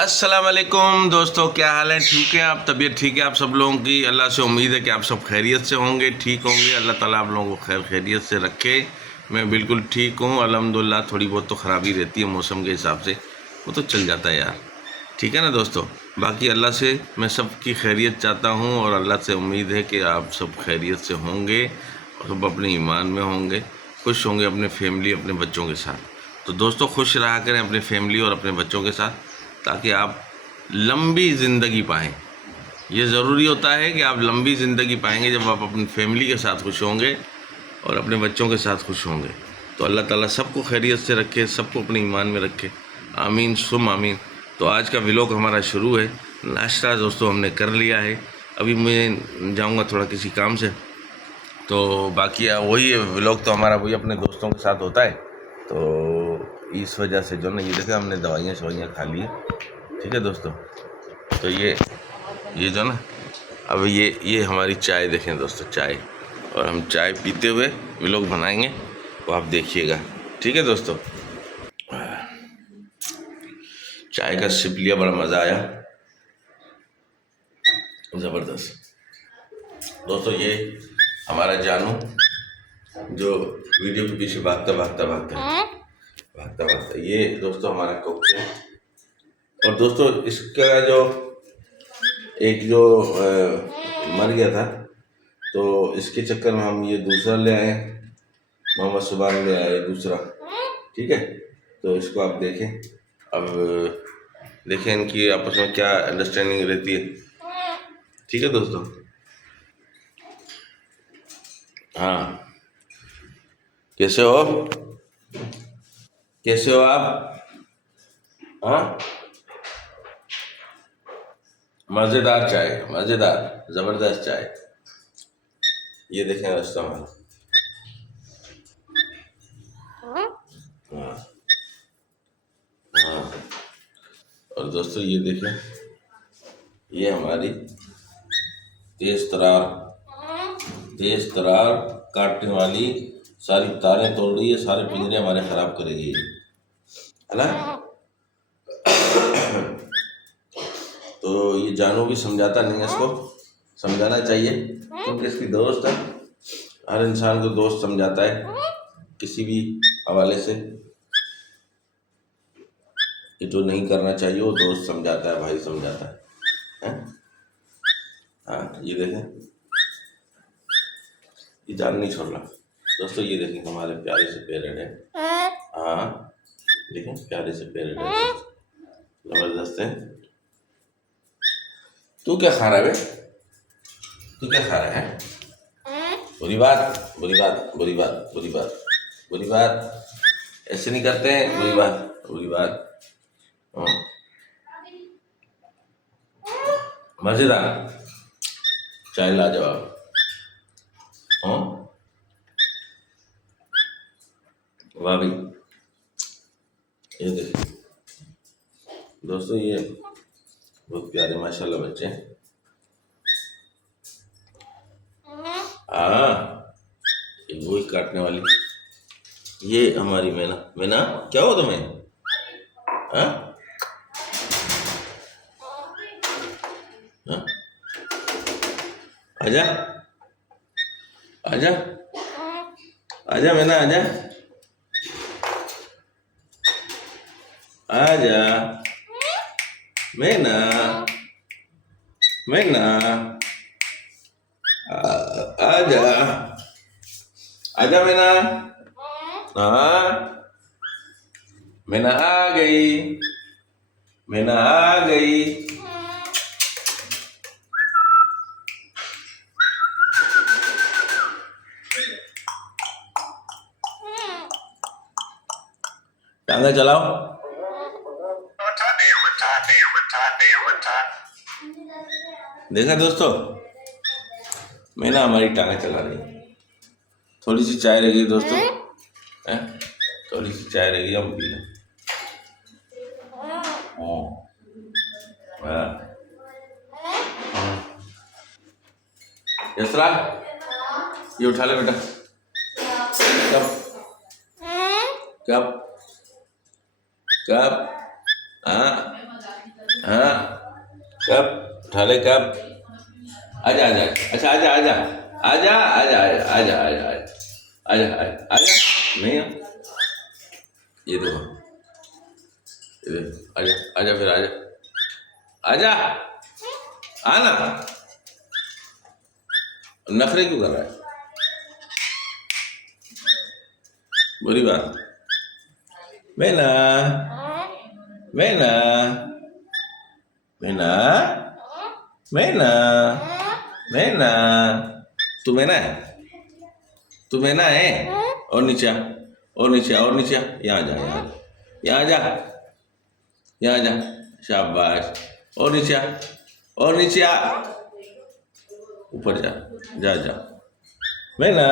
अस्सलाम वालेकुम दोस्तों, क्या हाल है? ठीक है आप? तबीयत ठीक है आप सब लोगों की? अल्लाह से उम्मीद है कि आप सब खैरियत से होंगे, ठीक होंगे। अल्लाह ताला आप लोगों को खैरियत से रखे। मैं बिल्कुल ठीक हूँ अल्हम्दुलिल्लाह। थोड़ी बहुत तो ख़राबी रहती है मौसम के हिसाब से, वो तो चल जाता है यार, ठीक है ना दोस्तों। बाकी अल्लाह से मैं सबकी खैरियत चाहता हूँ और अल्लाह से उम्मीद है कि आप सब खैरियत से होंगे और सब अपने ईमान में होंगे, खुश होंगे अपने फैमिली अपने बच्चों के साथ। तो दोस्तों खुश रहा करें अपने फैमिली और अपने बच्चों के साथ, ताकि आप लंबी ज़िंदगी पाएँ। ये ज़रूरी होता है कि आप लंबी ज़िंदगी पाएंगे जब आप अपनी फैमिली के साथ खुश होंगे और अपने बच्चों के साथ खुश होंगे। तो अल्लाह ताला सबको खैरियत से रखे, सबको अपने ईमान में रखे, आमीन सुम आमीन। तो आज का व्लॉग हमारा शुरू है। नाश्ता दोस्तों हमने कर लिया है, अभी मैं जाऊंगा थोड़ा किसी काम से। तो बाकी वही व्लॉग तो हमारा वही अपने दोस्तों के साथ होता है। तो इस वजह से जो ना ये देखें हमने दवाइयाँ शवाइयाँ खा ली है, ठीक है दोस्तों। तो ये जो ना अब ये हमारी चाय देखें दोस्तों, चाय, और हम चाय पीते हुए व्लॉग बनाएंगे, तो आप देखिएगा, ठीक है दोस्तों। चाय का सिप लिया, बड़ा मज़ा आया, ज़बरदस्त। दोस्तों ये हमारा जानू जो वीडियो के पीछे भागता भागता भागता भागता भागता, ये दोस्तों हमारा कुक है। और दोस्तों इसका जो एक जो मर गया था, तो इसके चक्कर में हम ये दूसरा ले आए, मोहम्मद सुबान ले आए दूसरा, ठीक है। तो इसको आप देखें, अब देखें इनकी आपस में क्या अंडरस्टैंडिंग रहती है, ठीक है दोस्तों। हाँ, कैसे हो? कैसे हो आप? हाँ, मज़ेदार चाय, मज़ेदार ज़बरदस्त चाय। ये देखें दोस्तों हमारा, हाँ हाँ। और दोस्तों ये देखें, ये हमारी तेज तरार काटने वाली सारी तारें तोड़ रही है, सारे पिंजरे हमारे ख़राब करेगी ये, है ना। तो ये जानू भी समझाता नहीं है, इसको समझाना चाहिए क्योंकि इसकी दोस्त है। हर इंसान को दोस्त समझाता है किसी भी हवाले से, कि जो नहीं करना चाहिए वो दोस्त समझाता है, भाई समझाता है? हाँ, ये देखें, ये जान नहीं छोड़ रहा दोस्तों। ये देखें हमारे प्यारे से पेरेंट है, हाँ देखें प्यारे से पेरेंट है, ज़बरदस्त है। तू क्या खा रहा है बे? तू क्या खा रहा है? बुरी बात, बुरी बात, बुरी बात, बुरी बात, बुरी बात, ऐसे नहीं करते हैं, बुरी बात, बुरी बात। हाँ, मज़ेदार चाय लाजवाब। हाँ वाह भाई। ये देखिए दोस्तों, ये बहुत प्यारे माशाल्लाह बच्चे हैं। हाँ, ये वही काटने वाली, ये हमारी मैना। मैना क्या हो तुम्हें? हाँ हाँ, आजा आजा आजा मैना, आजा आजा मैना, मैना आजा आजा मैना। हाँ, मैना आ गई, मैना आ गई। टांगा चलाओ। देखा दोस्तों, मैना हमारी टांगा चला रही है। थोड़ी सी चाय रह गई दोस्तों, हैं? थोड़ी सी चाय रह गई, हम पी लें। हाँ, यसरा ये उठा ले बेटा। कब कब कब? हाँ हाँ कब उठा ले कब? आजा आजा अच्छा आजा आजा आजा आजा आजा आजा आजा आजा आजा आजा नहीं आ। ये देखो आजा आजा फिर आजा आजा आना। नखरे क्यों कर रहा है? बुरी बात। मैना मैना मैना मैना मैना तू मैना है? तू मैना है? और नीचे आ और नीचे आ और नीचे आ। यहाँ जा यहाँ जा यहाँ जा शाबाश। और नीचे आ और नीचे आ। ऊपर जा जा जा। मैना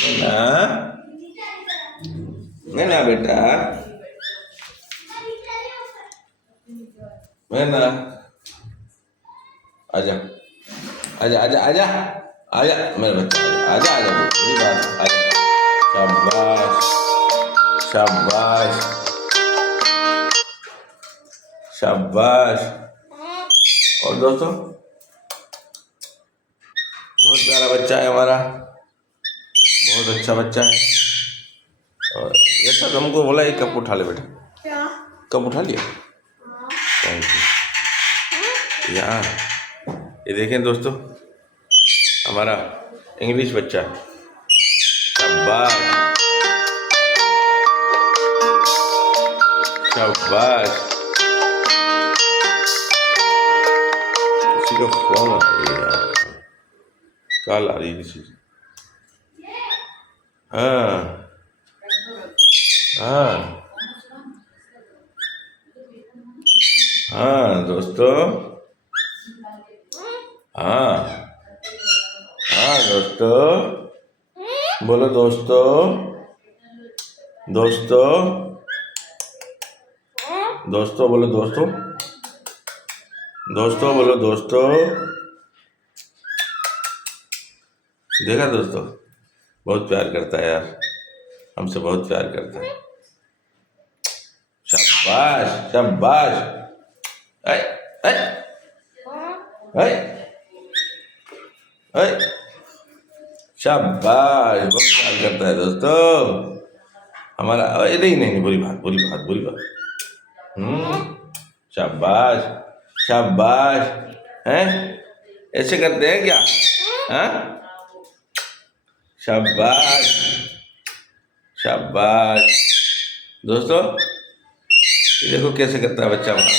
मैना मैना बेटा मैना आजा आजा आजा आजा आजा मेरे बच्चा आजा आजा मेरी बात आजा। शाबाश शाबाश शाबाश। और दोस्तों बहुत प्यारा बच्चा है हमारा, बहुत अच्छा बच्चा है। और ये सब हमको बोला एक कप उठा ले बेटा। कप उठा लिया? Thank you. यहाँ ये देखें दोस्तों हमारा इंग्लिश बच्चा। शाबाश शाबाश। किसी का फोन आ रही है यार, कॉल आ रही है किसी। हाँ हाँ हाँ दोस्तों हाँ हाँ दोस्तों बोलो दोस्तों दोस्तों दोस्तों बोलो दोस्तों दोस्तों बोलो दोस्तों। देखा दोस्तों बहुत प्यार करता है यार, हमसे बहुत प्यार करता है। शाबाश शाबाश। ऐ ऐ ऐ ऐ शाबाश बहुत प्यार करता है दोस्तों हमारा। नहीं नहीं बुरी बात बुरी बात बुरी बात। शाबाश शाबाश। हैं ऐसे करते हैं क्या? हाँ शाबाश शाबाश। दोस्तों ये देखो कैसे करता है बच्चा हमारा।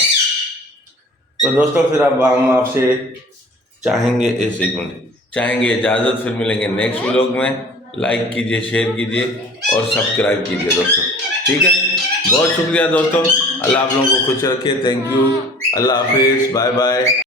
तो दोस्तों फिर अब हम आपसे चाहेंगे इजाज़त, फिर मिलेंगे नेक्स्ट व्लॉग में। लाइक कीजिए, शेयर कीजिए और सब्सक्राइब कीजिए दोस्तों, ठीक है। बहुत शुक्रिया दोस्तों, अल्लाह आप लोगों को खुश रखे। थैंक यू, अल्लाह हाफिज़, बाय बाय।